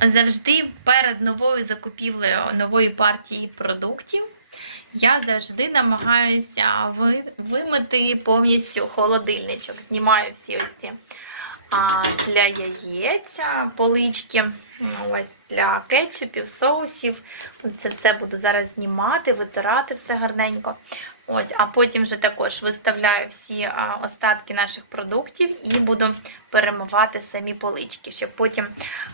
Завжди перед новою закупівлею нової партії продуктів я завжди намагаюся вимити повністю холодильничок. Знімаю всі ось ці для яєць полички, ну, ось для кетчупів, соусів. Це все буду зараз знімати, витирати все гарненько. Ось, а потім вже також виставляю всі остатки наших продуктів і буду перемивати самі полички, щоб потім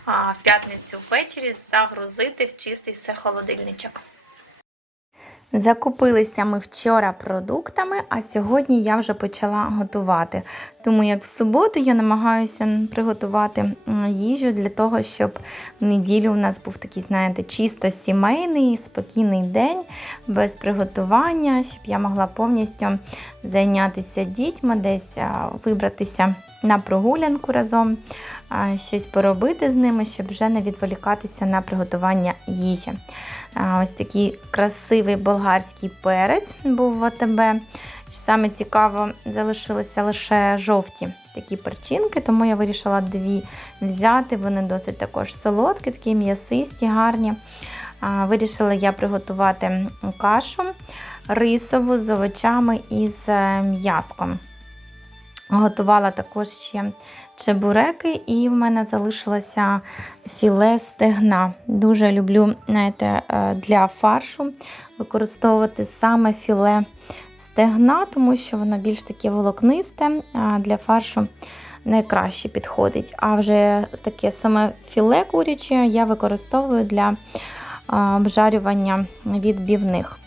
в п'ятницю ввечері загрузити в чистий все холодильничок. Закупилися ми вчора продуктами, а сьогодні я вже почала готувати. Тому як в суботу я намагаюся приготувати їжу для того, щоб в неділю у нас був такий, знаєте, чисто сімейний, спокійний день, без приготування, щоб я могла повністю зайнятися дітьми, десь вибратися на прогулянку разом, щось поробити з ними, щоб вже не відволікатися на приготування їжі. Ось такий красивий болгарський перець був в АТБ. Саме цікаво, залишилися лише жовті такі перчинки, тому я вирішила дві взяти. Вони досить також солодкі, такі м'ясисті, гарні. Вирішила я приготувати кашу рисову з овочами і з е, м'яском. Готувала також ще чебуреки, і в мене залишилося філе стегна. Дуже люблю знаєте, е, для фаршу використовувати саме філе стегна, тому що воно більш таке волокнисте, а для фаршу найкраще підходить. А вже таке саме філе куряче я використовую для обжарювання відбівних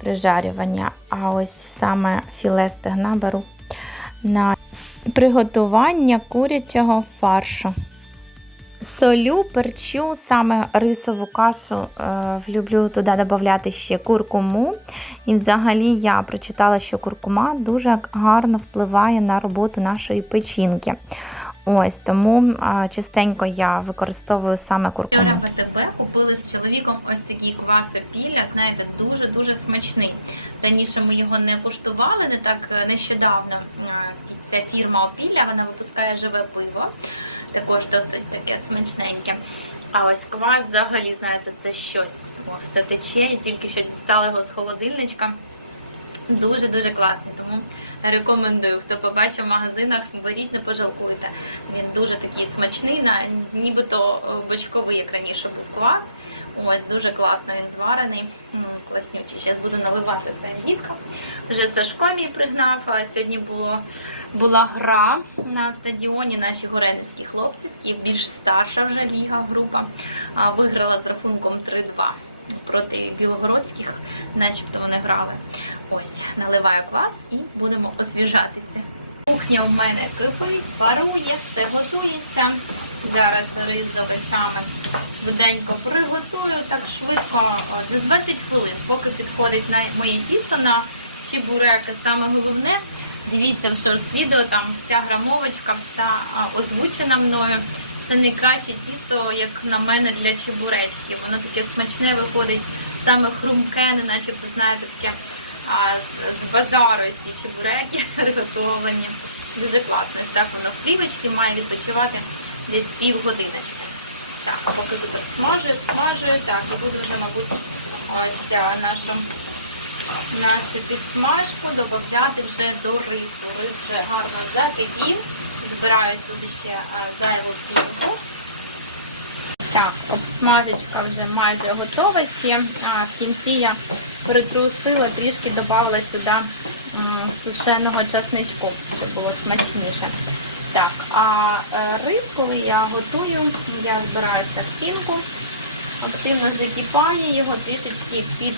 прижарювання. А ось саме філе стегна беру на приготування курячого фаршу. Солю, перчу, саме рисову кашу е, люблю туди додати ще куркуму. І взагалі я прочитала, що куркума дуже гарно впливає на роботу нашої печінки. Ось тому е, частенько я використовую саме куркуму. Вчора в АТБ купили з чоловіком ось такий квас опілля, знаєте, дуже-дуже смачний. Раніше ми його не куштували, не так е, нещодавно. Е, Ця фірма опілля, вона випускає живе пиво, також досить таке смачненьке. А ось квас взагалі, знаєте, це щось. О, все тече, і тільки що дістали його з холодильничка. Дуже-дуже класний, тому рекомендую. Хто побачив в магазинах, беріть, не пожалкуйте. Він дуже такий смачний, нібито е, бочковий, як раніше був квас. Ось дуже класно він зварений, М, класнючий. Зараз буду наливати за діткам. Вже Сашко мій пригнав. а Сьогодні було, була гра на стадіоні. Наші горенівські хлопці, такі більш старша вже ліга група, виграла з рахунком 3-2 проти білогородських, начебто вони грали. Ось, наливаю квас і будемо освіжатися. Кухня у мене кипить, парує, все готується. Зараз рис з овочами швиденько приготую, так швидко, за 20 хвилин, поки підходить на моє тісто на чебуреки. Саме головне, дивіться в шорт відео, там вся грамовочка, вся озвучена мною. Це найкраще тісто, як на мене, для чебуречків. Воно таке смачне виходить, саме хрумке, не начебто, знаєте, таке а, з- базару ці чебуреки приготовані. Дуже класно. Так воно в плівочці має відпочивати десь півгодиночки. Так, поки тут смажую, смажую, так, і буду вже, мабуть, ось нашу, нашу підсмажку додати вже до рису. Рис вже гарно закипів. Збираюсь тут ще зайву кільку. Так, обсмажечка вже майже готова ще. А, в кінці я притрусила, трішки додавала сюди а, сушеного часничку, щоб було смачніше. Так, а е, рис, коли я готую, я збираю в тарілку, активно закипає його трішечки під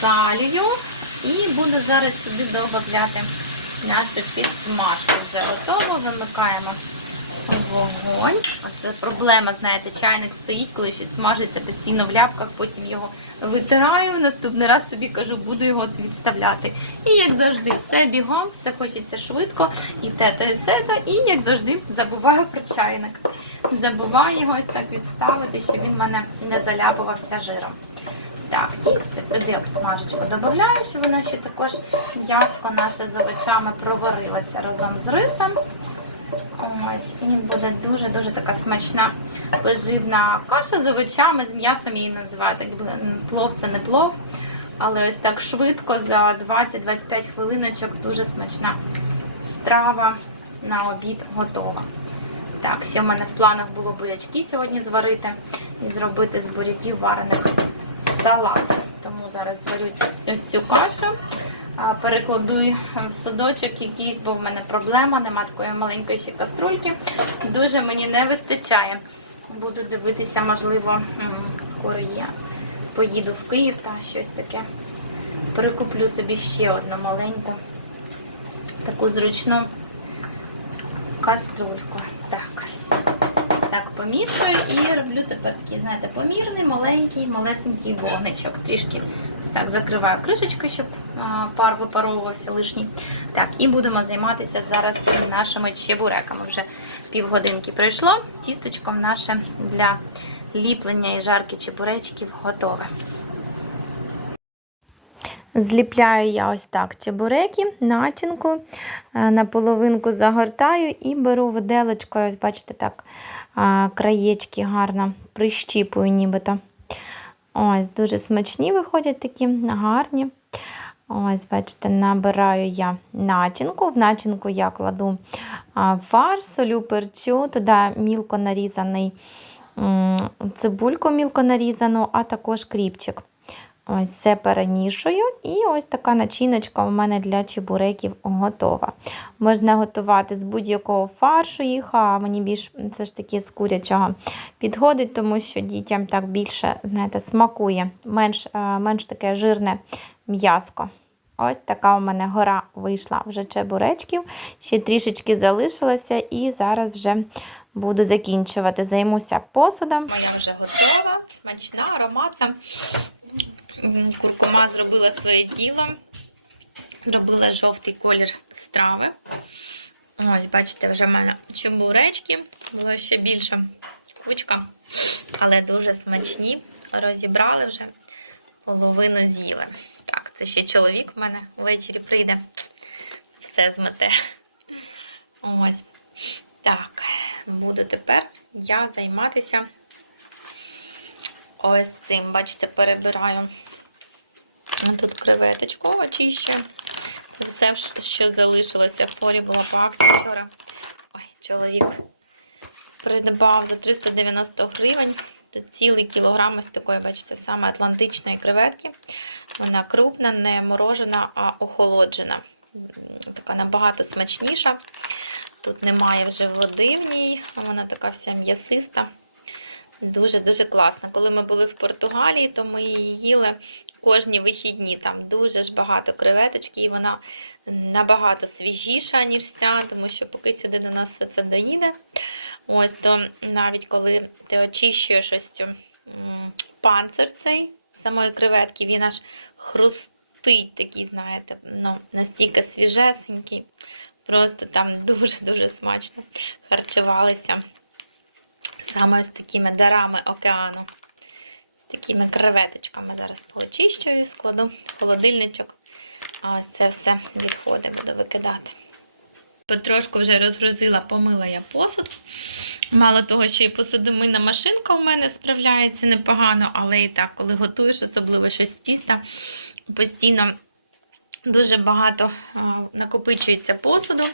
салію. І буду зараз сюди додати нашу підсмажку. Вже готово, вимикаємо вогонь. Це проблема, знаєте, чайник стоїть, коли щось смажиться постійно в ляпках, потім його витираю. Наступний раз собі кажу, буду його відставляти. І як завжди, все бігом, все хочеться швидко, і те, те, і те, і як завжди забуваю про чайник. Забуваю його ось так відставити, щоб він в мене не заляпувався жиром. Так, і все сюди обсмажечку додаю, щоб воно ще також м'яско наше з овочами проварилося разом з рисом. Ось, і буде дуже-дуже така смачна поживна каша з овочами, з м'ясом її називають. Плов це не плов. Але ось так швидко за 20-25 хвилиночок дуже смачна страва на обід готова. Так, ще в мене в планах було бурячки сьогодні зварити і зробити з буряків варених салат. Тому зараз зварю ось цю кашу. Перекладу в судочок якийсь, бо в мене проблема, нема такої маленької ще каструльки. Дуже мені не вистачає. Буду дивитися, можливо, скоро я поїду в Київ та щось таке. Перекуплю собі ще одну маленьку, таку зручну каструльку. Так, помішую і роблю тепер такий, знаєте, помірний, маленький, малесенький вогничок. Трішки так закриваю кришечку, щоб пар випаровувався лишній. Так, і будемо займатися зараз нашими чебуреками. Вже півгодинки пройшло. Тістечко наше для ліплення і жарки чебуречків готове. Зліпляю я ось так чебуреки, начинку, е, на половинку загортаю і беру виделочкою, ось бачите, так, краєчки гарно прищіпую нібито. Ось, дуже смачні виходять такі, гарні. Ось, бачите, набираю я начинку. В начинку я кладу фарш, солю, перчу, туди мілко нарізаний цибульку мілко нарізану, а також кріпчик. Ось все перемішую. І ось така начиночка у мене для чебуреків готова. Можна готувати з будь-якого фаршу їх, а мені більш все ж таки з курячого підходить, тому що дітям так більше знаєте, смакує, менш, е, менш таке жирне м'яско. Ось така у мене гора вийшла вже чебуречків. Ще трішечки залишилося, і зараз вже буду закінчувати. Займуся посудом. Моя вже готова, смачна, ароматна. Куркума зробила своє діло, зробила жовтий колір страви. Ось, бачите, вже в мене чебуречки, було ще більша кучка, але дуже смачні. Розібрали вже, половину з'їли. Так, це ще чоловік в мене ввечері прийде, все змете. Ось. Так, буду тепер я займатися ось цим. Бачите, перебираю тут креветочку, очищую. Це все, що залишилося в форі, було по акції вчора. Ой, чоловік придбав за 390 гривень. Тут цілий кілограм ось такої, бачите, саме атлантичної креветки. Вона крупна, не морожена, а охолоджена. Така набагато смачніша. Тут немає вже води в ній, а вона така вся м'ясиста. Дуже-дуже класно. Коли ми були в Португалії, то ми її їли кожні вихідні. Там дуже ж багато креветочки, і вона набагато свіжіша, ніж ця, тому що поки сюди до нас все це доїде. Ось то навіть коли ти очищуєш ось панцир цей самої креветки, він аж хрустить такий, знаєте, ну, настільки свіжесенький. Просто там дуже-дуже смачно харчувалися саме з такими дарами океану. З такими креветочками. Зараз поочищую, складу холодильничок. А ось це все відходи буду викидати. Потрошку вже розгрузила, помила я посуд. Мало того, що і посудомийна машинка у мене справляється непогано, але і так, коли готуєш, особливо щось з тіста, постійно дуже багато накопичується посуду.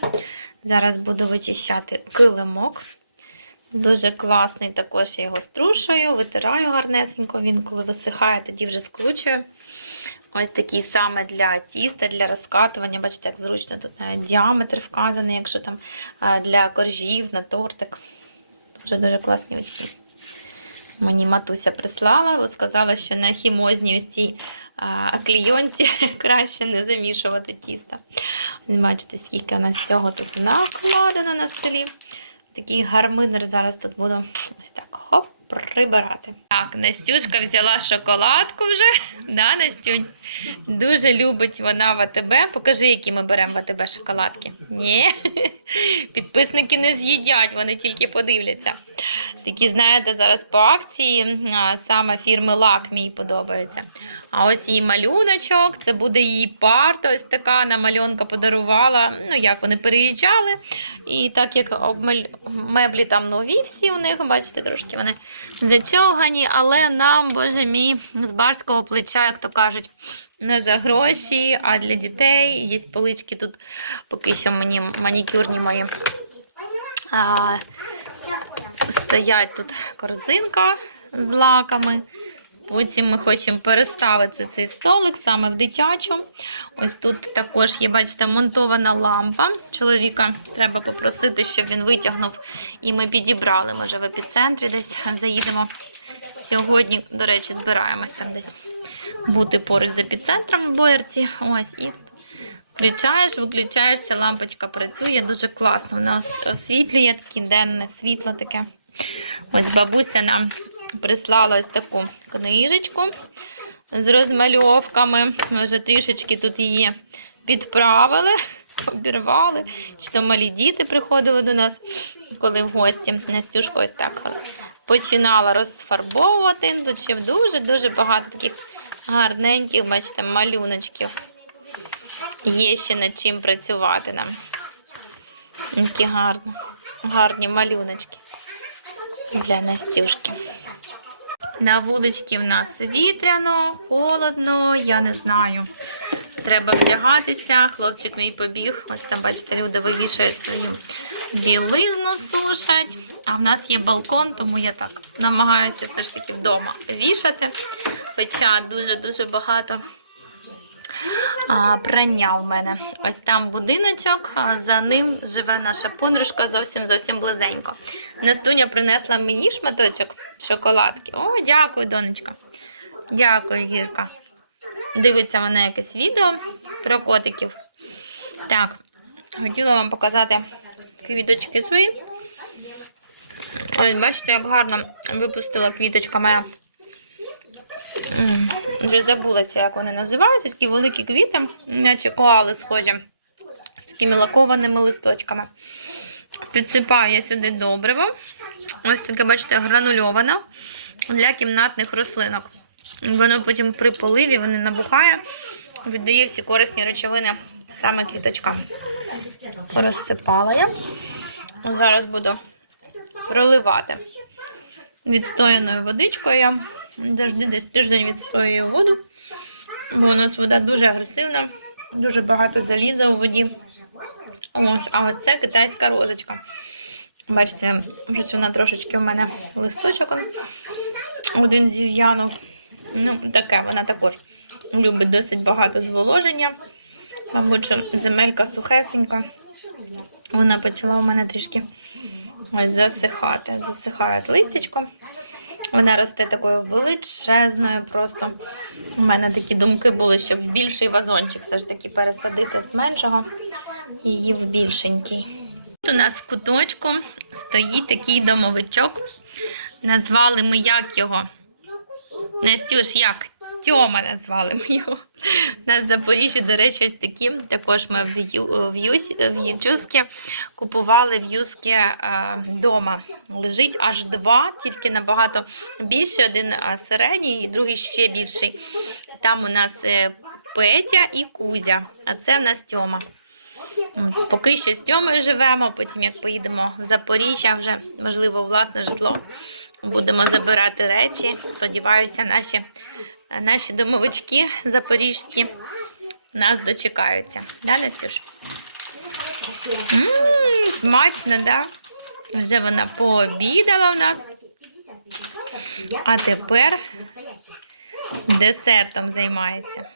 Зараз буду вичищати килимок. Дуже класний, також я його струшую, витираю гарнесенько. Він, коли висихає, тоді вже скручую. Ось такий саме для тіста, для розкатування. Бачите, як зручно тут навіть діаметр вказаний, якщо там для коржів, на тортик. Дуже дуже класні ось. Мені матуся прислала, бо сказала, що на хімозній ось цій клійонці краще не замішувати тісто. Бачите, скільки у нас цього тут накладено на столі. Такий гармидер зараз тут буду ось так хоп, прибирати. Так, Настюшка взяла шоколадку вже. Да, Настюнь? Дуже любить вона в АТБ. Покажи, які ми беремо в АТБ шоколадки. Ні, підписники не з'їдять, вони тільки подивляться. Такі, знаєте, зараз по акції саме фірми Лак мій подобається. А ось її малюночок, це буде її парта. Ось така намальонка подарувала. Ну, як вони переїжджали. І так як меблі там нові всі у них, бачите, трошки вони зачовгані, але нам, боже мій, з барського плеча, як то кажуть, не за гроші, а для дітей. Є полички тут поки що мені манікюрні мої. А, стоять тут корзинка з лаками. Потім ми хочемо переставити цей столик саме в дитячу. Ось тут також є, бачите, монтована лампа. Чоловіка треба попросити, щоб він витягнув і ми підібрали. Може в епіцентрі десь заїдемо. Сьогодні, до речі, збираємось там десь бути поруч з епіцентром в Боярці. Ось і включаєш, виключаєш, ця лампочка працює дуже класно. Вона ос- освітлює таке денне світло таке. Ось бабуся нам прислала ось таку книжечку з розмальовками. Ми вже трішечки тут її підправили, обірвали. Чи то малі діти приходили до нас, коли в гості. Настюшка ось так починала розфарбовувати. Тут ще дуже-дуже багато таких гарненьких, бачите, малюночків. Є ще над чим працювати нам. Які гарні, гарні малюночки для Настюшки. На вуличці в нас вітряно, холодно, я не знаю. Треба вдягатися. Хлопчик мій побіг. Ось там, бачите, люди вивішують свою білизну, сушать. А в нас є балкон, тому я так намагаюся все ж таки вдома вішати. Хоча дуже-дуже багато прання у мене. Ось там будиночок, за ним живе наша подружка зовсім зовсім близенько. Настуня принесла мені шматочок шоколадки. О, дякую, донечка. Дякую, Гірка. Дивиться вона якесь відео про котиків. Так, хотіла вам показати квіточки свої. Ось, бачите, як гарно випустила квіточка моя. Вже забулася, як вони називаються. Такі великі квіти, наче коали схожі, з такими лакованими листочками. Підсипаю я сюди добриво. Ось таке, бачите, гранульоване для кімнатних рослинок. Воно потім при поливі вони набухає, віддає всі корисні речовини саме квіточкам. Розсипала я. Зараз буду проливати відстояною водичкою. Завжди десь тиждень відстоюю воду. Бо у нас вода дуже агресивна, дуже багато заліза у воді. Ось, а ось це китайська розочка. Бачите, вже вона трошечки у мене листочок один зів'янув. Ну, таке, вона також любить досить багато зволоження. Мабуть, земелька сухесенька. Вона почала у мене трішки ось засихати. Засихає листячко. Вона росте такою величезною. Просто у мене такі думки були, щоб в більший вазончик все ж таки пересадити з меншого її в більшенький. Тут у нас в куточку стоїть такий домовичок. Назвали ми як його? Настюш, як? Тьома назвали ми його. У нас в Запоріжжі, до речі, ось такі. Також ми в, Ю, в, Юсі, в Юджускі купували в Юскі е. Лежить аж два, тільки набагато більше. Один е, середній і другий ще більший. Там у нас е, Петя і Кузя, а це в нас Тьома. Поки що з Тьомою живемо, потім як поїдемо в Запоріжжя, вже можливо власне житло. Будемо забирати речі. Сподіваюся, наші, наші домовички запорізькі нас дочекаються. Да, Настюш? Смачно, да? Вже вона пообідала в нас. А тепер десертом займається.